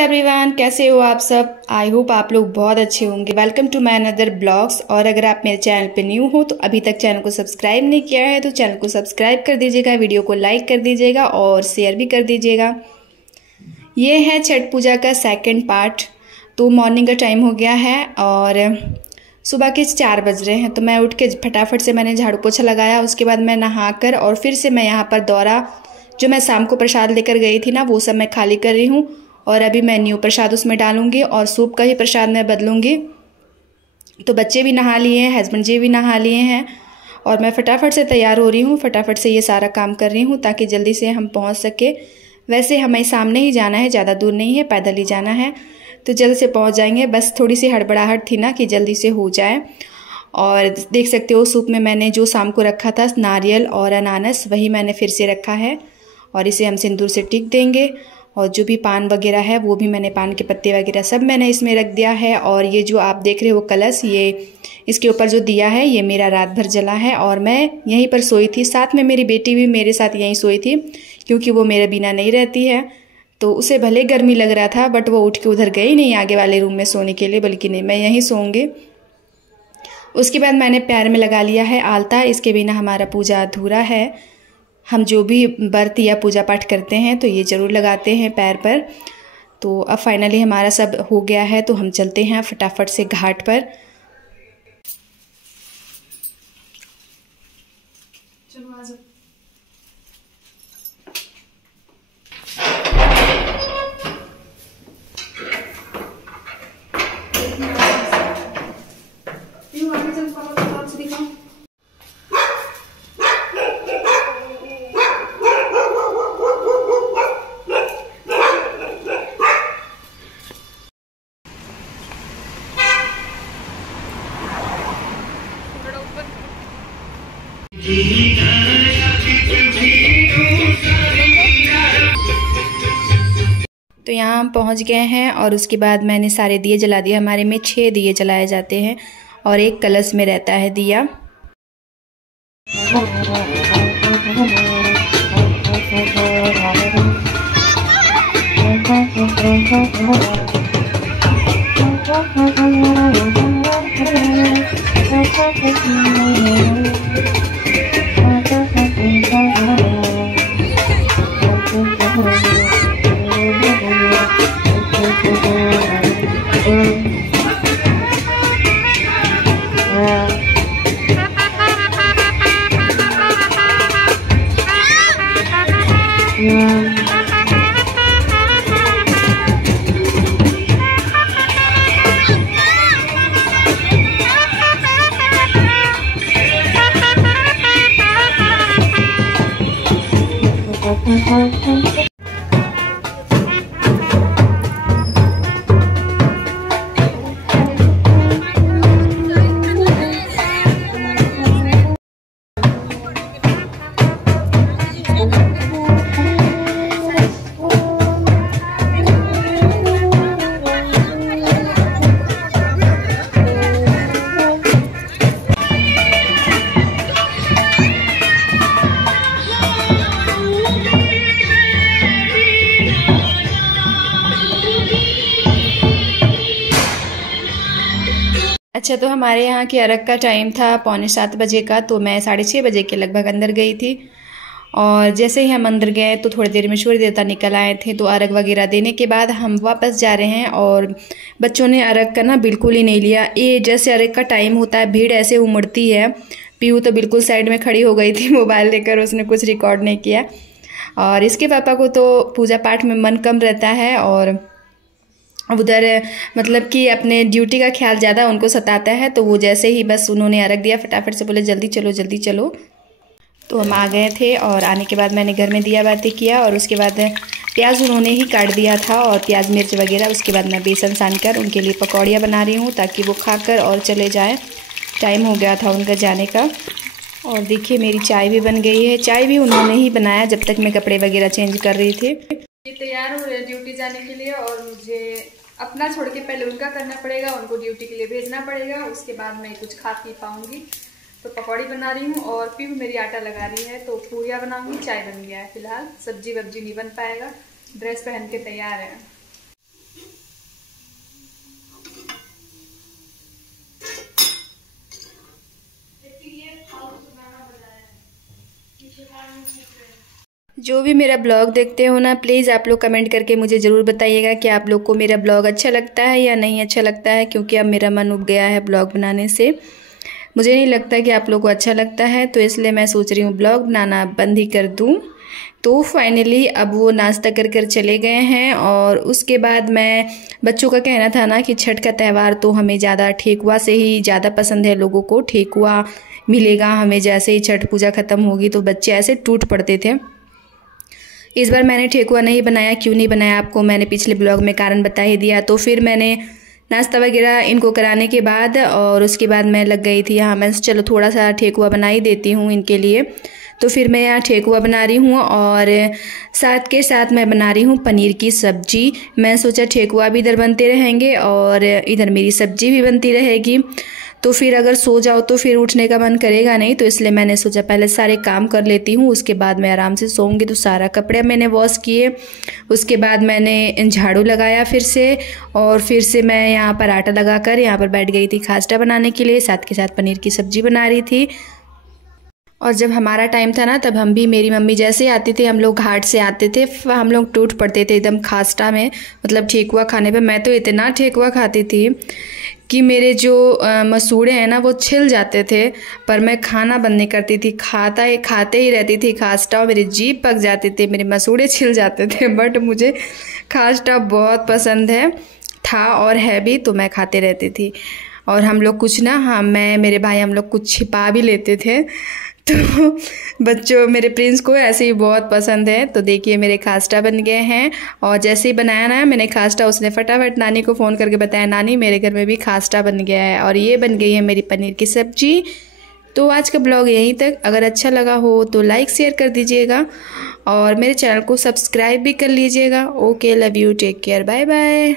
Everyone, कैसे हो आप सब। आई होप आप लोग बहुत अच्छे होंगे। Welcome to my another blogs. और अगर आप मेरे चैनल पे न्यू हो तो अभी तक चैनल को सब्सक्राइब नहीं किया है तो चैनल को सब्सक्राइब कर दीजिएगा, वीडियो को लाइक कर दीजिएगा और शेयर भी कर दीजिएगा। ये है छठ पूजा का सेकेंड पार्ट। तो मॉर्निंग का टाइम हो गया है और सुबह के 4 बज रहे हैं। तो मैं उठ के फटाफट से मैंने झाड़ू पोछा लगाया। उसके बाद मैं नहाकर और फिर से मैं यहाँ पर दौरा जो मैं शाम को प्रसाद लेकर गई थी ना, वो सब मैं खाली कर रही हूँ। और अभी मैं न्यू प्रसाद उसमें डालूंगी और सूप का ही प्रसाद मैं बदलूंगी। तो बच्चे भी नहा लिए हैं, हस्बैंड जी भी नहा लिए हैं और मैं फटाफट से तैयार हो रही हूँ। फटाफट से ये सारा काम कर रही हूँ ताकि जल्दी से हम पहुँच सके। वैसे हमें सामने ही जाना है, ज़्यादा दूर नहीं है, पैदल ही जाना है, तो जल्द से पहुँच जाएंगे। बस थोड़ी सी हड़बड़ाहट थी ना कि जल्दी से हो जाए। और देख सकते हो सूप में मैंने जो शाम को रखा था नारियल और अनानास, वही मैंने फिर से रखा है और इसे हम सिंदूर से टिक देंगे। और जो भी पान वगैरह है वो भी मैंने, पान के पत्ते वगैरह सब मैंने इसमें रख दिया है। और ये जो आप देख रहे हो कलश, ये इसके ऊपर जो दिया है ये मेरा रात भर जला है और मैं यहीं पर सोई थी। साथ में मेरी बेटी भी मेरे साथ यहीं सोई थी क्योंकि वो मेरे बिना नहीं रहती है। तो उसे भले गर्मी लग रहा था बट वो उठ के उधर गई नहीं आगे वाले रूम में सोने के लिए, बल्कि नहीं, मैं यहीं सोऊंगी। उसके बाद मैंने पैर में लगा लिया है आलता। इसके बिना हमारा पूजा अधूरा है। हम जो भी व्रत या पूजा पाठ करते हैं तो ये ज़रूर लगाते हैं पैर पर। तो अब फाइनली हमारा सब हो गया है तो हम चलते हैं फटाफट से घाट पर। चलो आ जाओ। तो यहाँ हम पहुँच गए हैं और उसके बाद मैंने सारे दिए जला दिए। हमारे में 6 दिए जलाए जाते हैं और एक कलश में रहता है दिया। अच्छा, तो हमारे यहाँ की अर्घ का टाइम था 6:45 बजे का। तो मैं 6:30 बजे के लगभग अंदर गई थी और जैसे ही हम अंदर गए तो थोड़ी देर में सूर्य देवता निकल आए थे। तो अर्घ वगैरह देने के बाद हम वापस जा रहे हैं और बच्चों ने अर्घ का ना बिल्कुल ही नहीं लिया। ये जैसे अर्घ का टाइम होता है भीड़ ऐसे उमड़ती है। पीहू तो बिल्कुल साइड में खड़ी हो गई थी मोबाइल लेकर, उसने कुछ रिकॉर्ड नहीं किया। और इसके पापा को तो पूजा पाठ में मन कम रहता है और उधर मतलब कि अपने ड्यूटी का ख्याल ज़्यादा उनको सताता है। तो वो जैसे ही बस उन्होंने अर्घ दिया फटाफट से बोले जल्दी चलो जल्दी चलो। तो हम आ गए थे और आने के बाद मैंने घर में दिया बातें किया और उसके बाद प्याज उन्होंने ही काट दिया था और प्याज मिर्च वगैरह। उसके बाद मैं बेसन सान कर उनके लिए पकौड़ियाँ बना रही हूँ ताकि वो खाकर और चले जाएँ। टाइम हो गया था उनका जाने का। और देखिए मेरी चाय भी बन गई है। चाय भी उन्होंने ही बनाया जब तक मैं कपड़े वगैरह चेंज कर रही थी। ये तैयार हो रहे हैं ड्यूटी जाने के लिए और मुझे अपना छोड़ के पहले उनका करना पड़ेगा, उनको ड्यूटी के लिए भेजना पड़ेगा। उसके बाद मैं कुछ खा पी पाऊंगी। तो पकौड़ी बना रही हूँ और पीहू मेरी आटा लगा रही है। तो पूरियाँ बनाऊंगी, चाय बन गया है फिलहाल, सब्जी वब्जी नहीं बन पाएगा। ड्रेस पहन के तैयार है। जो भी मेरा ब्लॉग देखते हो ना, प्लीज़ आप लोग कमेंट करके मुझे ज़रूर बताइएगा कि आप लोग को मेरा ब्लॉग अच्छा लगता है या नहीं अच्छा लगता है, क्योंकि अब मेरा मन उब गया है ब्लॉग बनाने से। मुझे नहीं लगता कि आप लोग को अच्छा लगता है, तो इसलिए मैं सोच रही हूँ ब्लॉग बनाना बंद ही कर दूँ। तो फाइनली अब वो नाश्ता कर कर चले गए हैं, और उसके बाद मैं बच्चों का कहना था ना कि छठ का त्यौहार तो हमें ज़्यादा ठेकुआ से ही ज़्यादा पसंद है, लोगों को ठेकुआ मिलेगा हमें, जैसे ही छठ पूजा ख़त्म होगी तो बच्चे ऐसे टूट पड़ते थे। इस बार मैंने ठेकुआ नहीं बनाया। क्यों नहीं बनाया आपको मैंने पिछले ब्लॉग में कारण बता ही दिया। तो फिर मैंने नाश्ता वगैरह इनको कराने के बाद और उसके बाद मैं लग गई थी यहाँ, मैं चलो थोड़ा सा ठेकुआ बना ही देती हूँ इनके लिए। तो फिर मैं यहाँ ठेकुआ बना रही हूँ और साथ के साथ मैं बना रही हूँ पनीर की सब्जी। मैं सोचा ठेकुआ भी इधर बनते रहेंगे और इधर मेरी सब्जी भी बनती रहेगी। तो फिर अगर सो जाओ तो फिर उठने का मन करेगा नहीं, तो इसलिए मैंने सोचा पहले सारे काम कर लेती हूँ, उसके बाद मैं आराम से सोऊंगी। तो सारा कपड़े मैंने वॉश किए, उसके बाद मैंने झाड़ू लगाया फिर से, और फिर से मैं यहाँ पर आटा लगाकर यहाँ पर बैठ गई थी खास्टा बनाने के लिए, साथ के साथ पनीर की सब्जी बना रही थी। और जब हमारा टाइम था ना, तब हम भी, मेरी मम्मी जैसे आती थी, हम लोग घाट से आते थे, हम लोग टूट पड़ते थे एकदम खास्टा में, मतलब ठेकुआ खाने पे। मैं तो इतना ठेकुआ खाती थी कि मेरे जो मसूड़े हैं ना वो छिल जाते थे, पर मैं खाना बंद नहीं करती थी, खाते ही रहती थी खास्टा, और मेरी जीभ पक जाती थी, मेरे मसूड़े छिल जाते थे। बट मुझे खास्टा बहुत पसंद था और है भी, तो मैं खाते रहती थी। और हम लोग कुछ ना, हाँ मैं मेरे भाई हम लोग कुछ छिपा भी लेते थे। तो बच्चों, मेरे प्रिंस को ऐसे ही बहुत पसंद है। तो देखिए मेरे खास्टा बन गए हैं, और जैसे ही बनाया ना मैंने खास्टा, उसने फटाफट नानी को फ़ोन करके बताया, नानी मेरे घर में भी खास्टा बन गया है, और ये बन गई है मेरी पनीर की सब्जी। तो आज का ब्लॉग यहीं तक। अगर अच्छा लगा हो तो लाइक शेयर कर दीजिएगा, और मेरे चैनल को सब्सक्राइब भी कर लीजिएगा। Okay, love you, take care, bye bye.